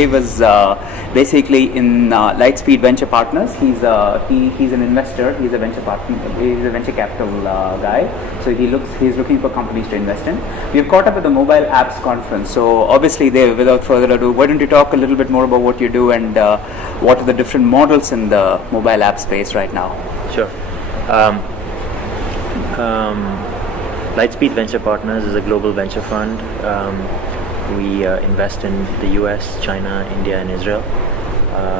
Dave is basically in Lightspeed Venture Partners. He's an investor. He's a venture partner. He's a venture capital guy. So he's looking for companies to invest in. We've caught up at the Mobile Apps Conference. So obviously, Dave, without further ado, why don't you talk a little bit more about what you do and what are the different models in the mobile app space right now? Sure. Lightspeed Venture Partners is a global venture fund. We invest in the US, China, India, and Israel.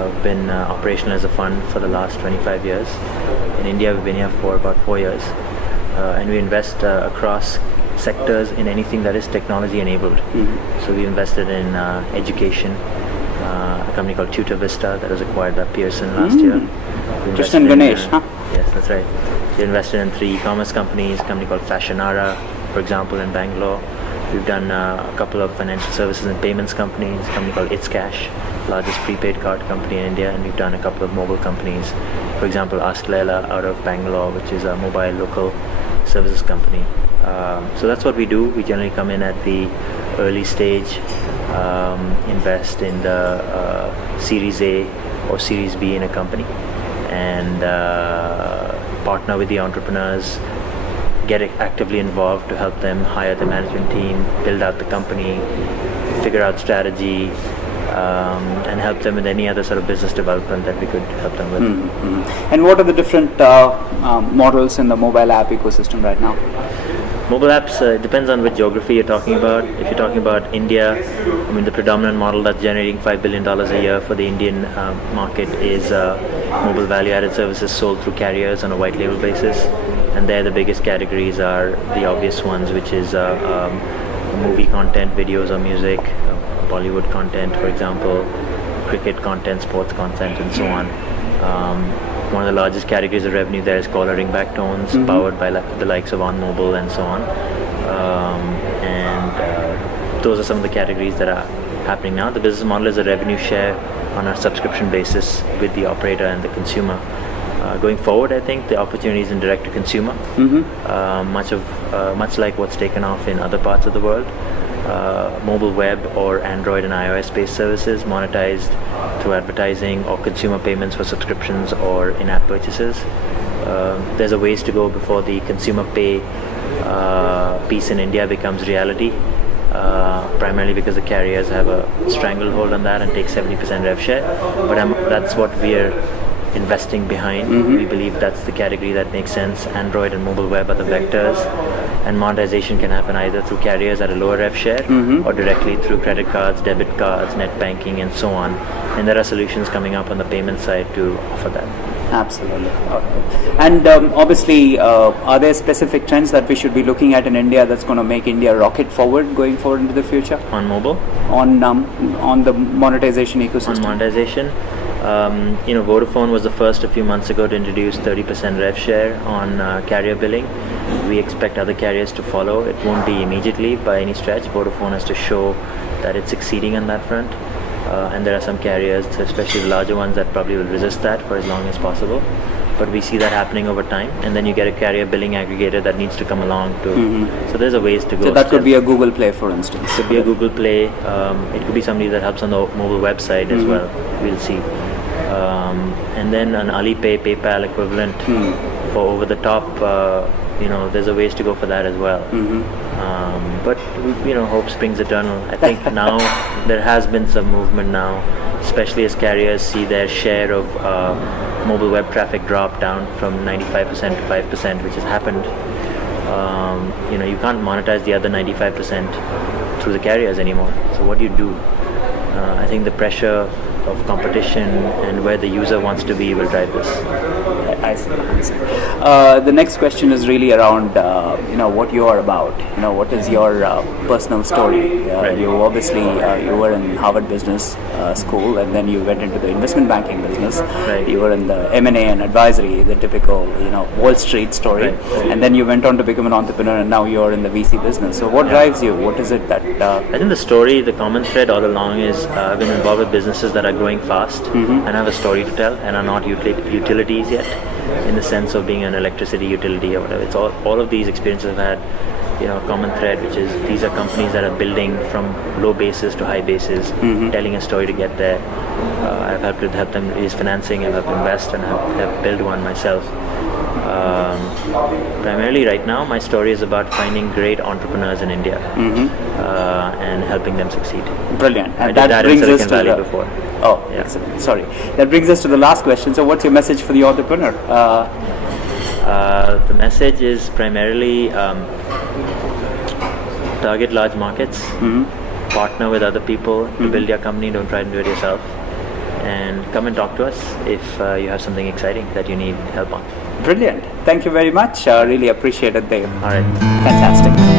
We've been operational as a fund for the last 25 years. In India, we've been here for about 4 years. And we invest across sectors in anything that is technology enabled. Mm-hmm. So we invested in education, a company called Tutor Vista that was acquired by Pearson last year. Krishnan Ganesh, huh? Yes, that's right. We invested in 3 e-commerce companies, a company called Fashionara, for example, in Bangalore. We've done a couple of financial services and payments companies, a company called It's Cash, largest prepaid card company in India, and we've done a couple of mobile companies. For example, Ask Leila out of Bangalore, which is a mobile local services company. So that's what we do. We generally come in at the early stage, invest in the Series A or Series B in a company, and partner with the entrepreneurs, get actively involved to help them hire the management team, build out the company, figure out strategy, and help them with any other sort of business development that we could help them with. Mm-hmm. And what are the different models in the mobile app ecosystem right now? Mobile apps, depends on which geography you're talking about. If you're talking about India, I mean, the predominant model that's generating $5 billion a year for the Indian market is mobile value-added services sold through carriers on a white label basis. And there the biggest categories are the obvious ones, which is movie content, videos or music, Bollywood content, for example, cricket content, sports content, and so on. One of the largest categories of revenue there is caller ringback tones, powered by the likes of OnMobile and so on. And those are some of the categories that are happening now. The business model is a revenue share on a subscription basis with the operator and the consumer. Going forward, I think the opportunity is in direct-to-consumer, much like what's taken off in other parts of the world. Mobile web or Android and iOS-based services monetized through advertising or consumer payments for subscriptions or in-app purchases. There's a ways to go before the consumer pay piece in India becomes reality, primarily because the carriers have a stranglehold on that and take 70% rev share. But that's what we're investing behind. We believe that's the category that makes sense. Android and mobile web are the vectors, and monetization can happen either through carriers at a lower rev share or directly through credit cards, debit cards, net banking, and so on. And there are solutions coming up on the payment side to offer that. Absolutely. Okay. And obviously, are there specific trends that we should be looking at in India that's going to make India rocket forward going forward into the future? On mobile? On the monetization ecosystem. On monetization, Vodafone was the first a few months ago to introduce 30% rev share on carrier billing. We expect other carriers to follow. It won't be immediately by any stretch. Vodafone has to show that it's succeeding on that front. And there are some carriers, especially the larger ones, that probably will resist that for as long as possible. But we see that happening over time. And then you get a carrier billing aggregator that needs to come along too. So there's a ways to go. So that could be a Google Play, for instance. It could be a Google Play. It could be somebody that helps on the mobile website as well. We'll see. And then an Alipay, PayPal equivalent for over the top. There's a ways to go for that as well. But hope springs eternal. I think now there has been some movement now, especially as carriers see their share of mobile web traffic drop down from 95% to 5%, which has happened. You can't monetize the other 95% through the carriers anymore. So what do you do? I think the pressure of competition and where the user wants to be will drive this. I see. The next question is really around what you are about. What is your personal story? Right. You obviously you were in Harvard Business School, and then you went into the investment banking business. Right. You were in the M&A and advisory, the typical Wall Street story. Right. And then you went on to become an entrepreneur, and now you are in the VC business. So what drives you? What is it that? I think the common thread all along is I've been involved with businesses that are growing fast and have a story to tell and are not utilities yet, in the sense of being an electricity utility or whatever. It's all of these experiences I've had common thread, which is these are companies that are building from low bases to high bases, telling a story to get there. I've helped them raise financing, I've helped invest, and I've helped build one myself. Primarily right now, my story is about finding great entrepreneurs in India and helping them succeed. Brilliant. I And did that in brings us Silicon to Valley the, before. Oh, Yeah. excellent. Sorry. That brings us to the last question. So what's your message for the entrepreneur? The message is primarily target large markets, partner with other people to build your company, don't try to do it yourself, and come and talk to us if you have something exciting that you need help on. Brilliant. Thank you very much. Really appreciate it, Dave. All right. Fantastic.